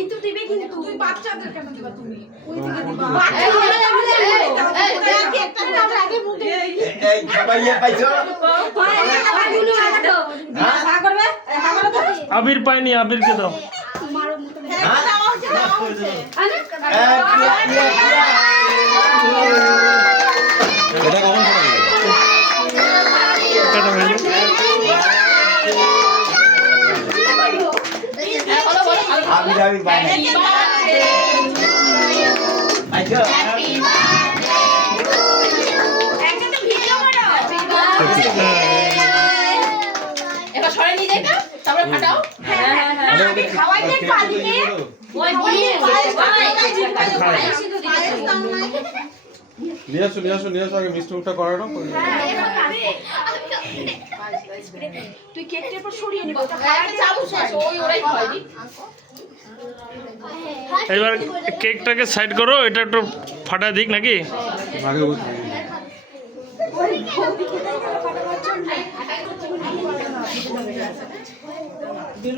ঋতু দিবে কিন্তু তুই বাচ্চাদের কেন দিবা তুমি ওই দিকে দিবা আমরা আগে মুখে এই খাবাইয়া পাইছো আবির পাইনি, আবিরকে দাও। এটা কখন আবির আবির পাইনি আইছো এবার সরে নিয়ে যাই না, তারপরে ফাটাও। হ্যাঁ খাওয়াই দেখ পাদিকে ওই নিয়ে আসো আগে মিষ্টি মুখটা করানো। তুই কেকটার পর সরিয়ে নিব ওই ওরাই খাওয়াই। এবার কেকটাকে সাইড করো, এটা একটু ফাটা দিক নাকি? আগে বুঝি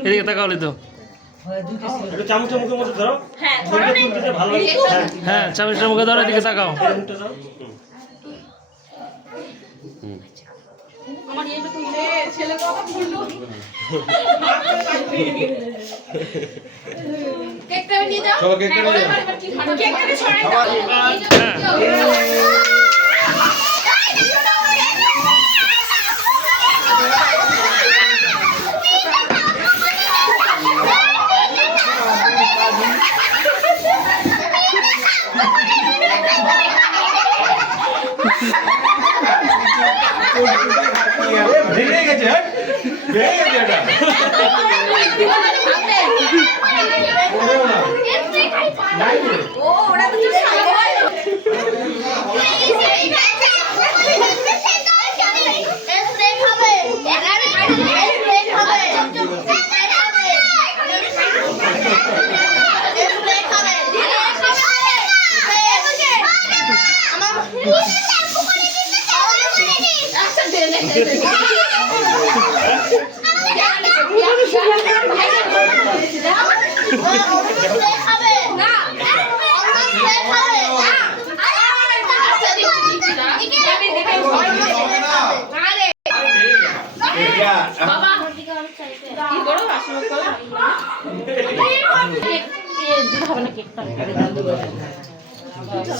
এদিকে তাকাও তো। একটু চামচটা মুখের মধ্যে ধরো। হ্যাঁ তুলতে ভালো লাগে। হ্যাঁ, চামচটা মুখে ধরো, এদিকে তাকাও। মুখটা দাও। আমার এইটা তুই রে ছেলে কথা বললো কেকটা নিয়ে যাও। চলো কেকটা নিয়ে যাও। কেকটা সরাই দাও ভেঙে গেছে ভেঙে গেছে এটা ও ওরা তো বাবা কি করো আসলে করো দিতে হবে না কেকটা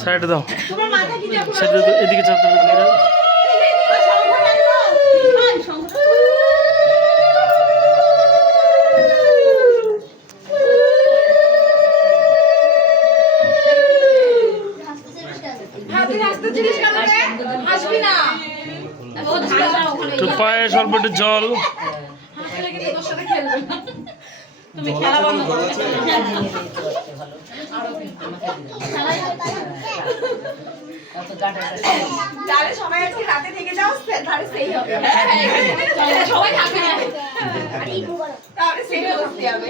সাইড দাও, তোমার মাথা কি দেখো সাইড দাও, এদিকে চাপতে দাও। হাসবি না একটু পায়েস, অল্প একটু জল। হাসলে কিন্তু তোর সাথে খেলবে না তুমি খেলা বন্ধ করো তাহলে সবাই আজকে রাতে থেকে যাও তাহলে সেই হবে সবাই থাকবে তাহলে সেই বসতে হবে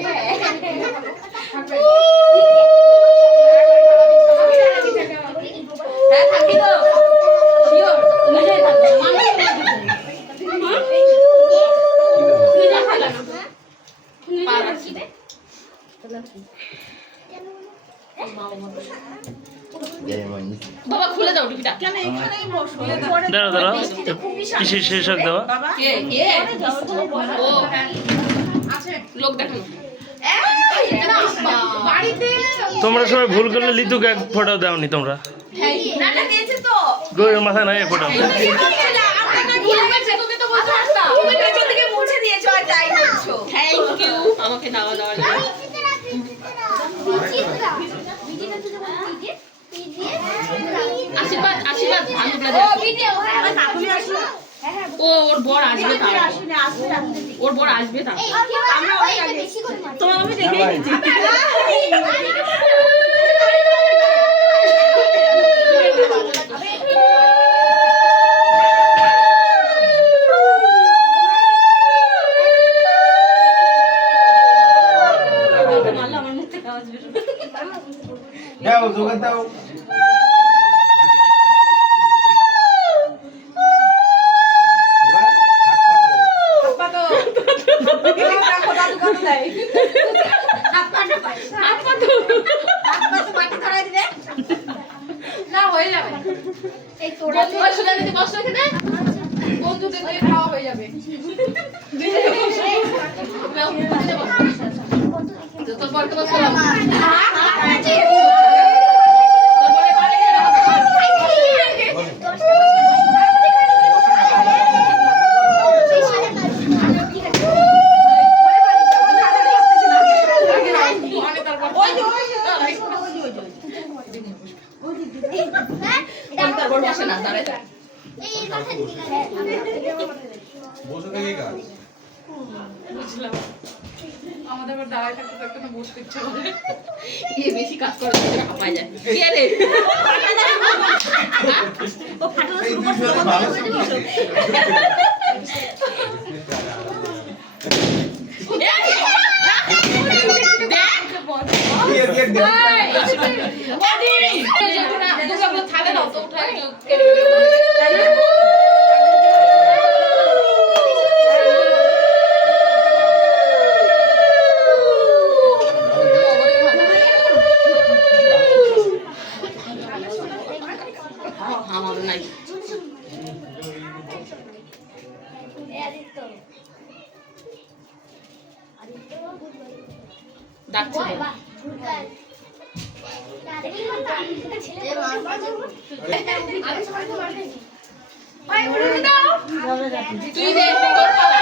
হ্যাঁ থাকবি তো শিওর নিজেই থাকবে মানুষ নিজে খালা না বাবা খুলে দাও টুপিটা কেন এখানেই বস দাঁড়া দাঁড়া, কিসের শেষ হোক দেওয়া। বাবা কে ও আছে লোক দেখানো বাড়িতে তোমরা সবাই ভুল করলে লিতুকে এক ফোঁটাও দাওনি তোমরা। নাটা দিয়েছে তো গৌরের মাথায় নাই এক ফোঁটাও। তুমি তো বলতে পারতা তুমি পেছন থেকে মুছে দিয়েছো আর তাই বলছো থ্যাংক ইউ আমাকে দাও দাও আশীর্বাদ আশীর্বাদ ও ওর বর আসবে তাও ওর বর আসবে তাও তোমার আমি দেখেই নিচ্ছি দাও দোকান দাও হাত না হয়ে যাবে এই তোরা সুজা দিদি বসো এখানে বন্ধুদের দিয়ে খাওয়া হয়ে যাবে তোর পর তো বসলাম বসে থেকে কাজ বুঝলাম আমাদের আবার দাঁড়ায় থাকতে থাকতে না বসতে ইচ্ছে করে এই বেশি কাজ করে হাঁপায় যায় কে রে ও ফাটানো শুরু করছে থালে দাও তো উঠাই আমারও নাই ডাকছে তুই দে তোর পালা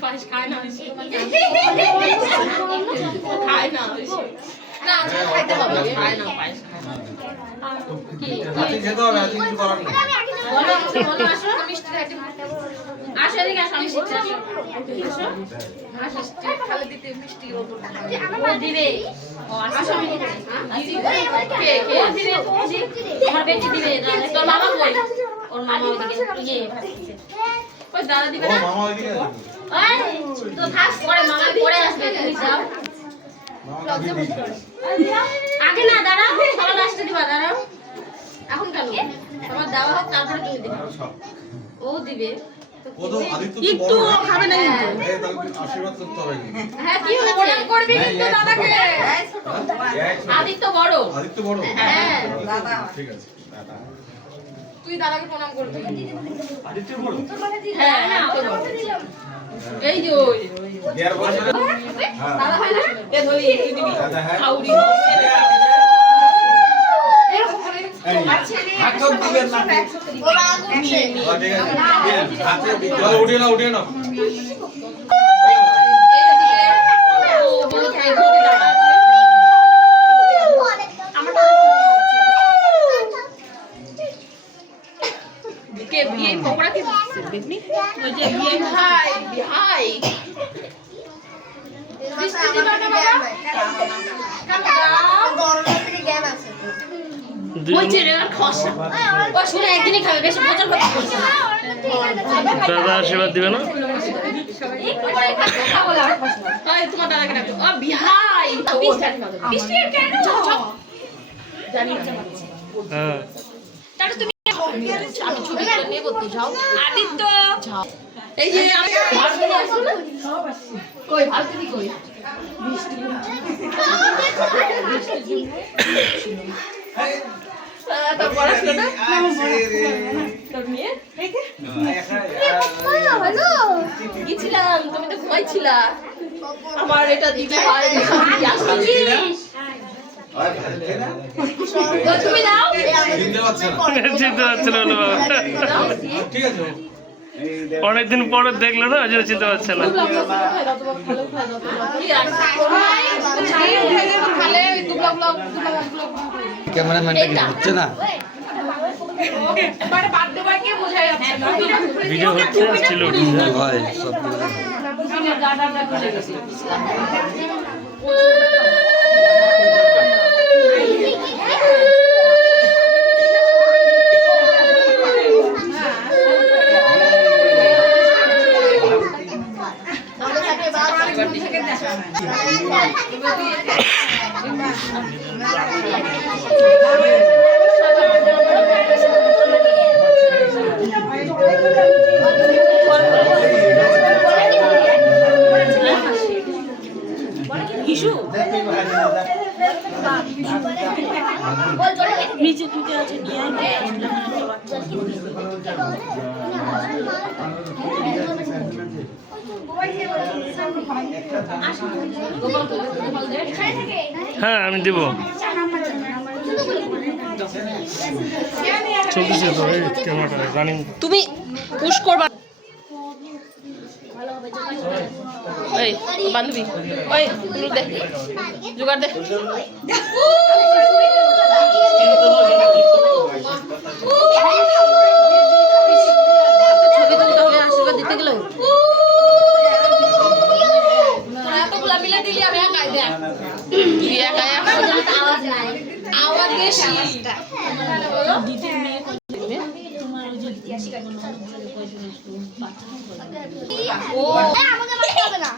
পায়েস খায় না খায় না না খাইতে হবে খায় না পায়েস খায় না হাতে খেতে হবে আজকে কিছু করার নেই বলো বলো আসো মিষ্টি খাইতে আসো এদিকে আসো মিষ্টি আসো মিষ্টি খালে দিতে মিষ্টি ও দিবে ও আসো কে কে দিবে আমার বেটি দিবে তোর মামা কই ওর মামা ওদিকে ইয়ে ভাসছে ওই দাদা দিবে না ও মামা ওইদিকে আছে ওই তো ফাস করে মামা পড়ে আসবে তুমি যাও আগে না দাঁড়াও সবার লাস্টে দিবা দাঁড়াও এখন কেন সবার দেওয়া হোক তারপরে তুমি দিবে ও দিবে ও তো আদিত্য তো একটু বড় খাবে না কিন্তু এই তাহলে আশীর্বাদ করতে হবে হ্যাঁ কি হলো প্রণাম করবি কিন্তু দাদাকে আদিত্য বড় আদিত্য বড় হ্যাঁ দাদা ঠিক আছে দাদা তুই দাদাকে প্রণাম করবি আদিত্য বড় হ্যাঁ না এই যে ওই দেড় বছরে দাদা হয় না এ ধরি তুই দিবি দাদা হ্যাঁ খাউরি হাত তো দিবেন না ঠিক আছে হাতে দিতে উঠিয়ে নাও কে বিয়ে পকোড়া কে দেখনি ওই যে বিয়ে ভাই ভাই মিষ্টি দিবা না বাবা বলছি রে আর খসা ও শুনে একদিনই খাবে বেশি বছর বছর করছে দাদা আশীর্বাদ দিবে না ওই তোমার দাদাকে ডাকো ও বিহাই মিষ্টি কেন জানি হ্যাঁ তাহলে তুমি আমি ছবিটা নেব তো যাও আদিত্য যাও এই যে আমি ভাবতে আসছো না কই ভাবতে দি কই মিষ্টি তো পড়াশোনা তোর মেয়ে গেছিলাম তুমি তো ঘুমাইছিলা আমার এটা দিতে হয় তুমি দাও চিনতে পারছে না। চিনতে পারছে না বলে বাবা। ঠিক আছে অনেকদিন পরে দেখলো না, ওই জন্য চিনতে পারছে না। ক্যামেরাম্যানটা কি হচ্ছে না? ভিডিও হচ্ছে, স্টিল উঠছে। হয় সব নিচে দুটো আছে নিয়ে হ্যাঁ আমি দিব। চলতেছে তো এই ক্যামেরাটা রানিং। তুমি পুশ করবা। ওই বান্ধবী ওই দে জোগাড় দে। ছবি তুলতে হবে, আশীর্বাদ দিতে গেলেও এতগুলা মিলে দিলি আমি একাই দেখ একাই আওয়াজ নাই, আওয়াজ বেশি। ও আমাকে মারতে হবে না।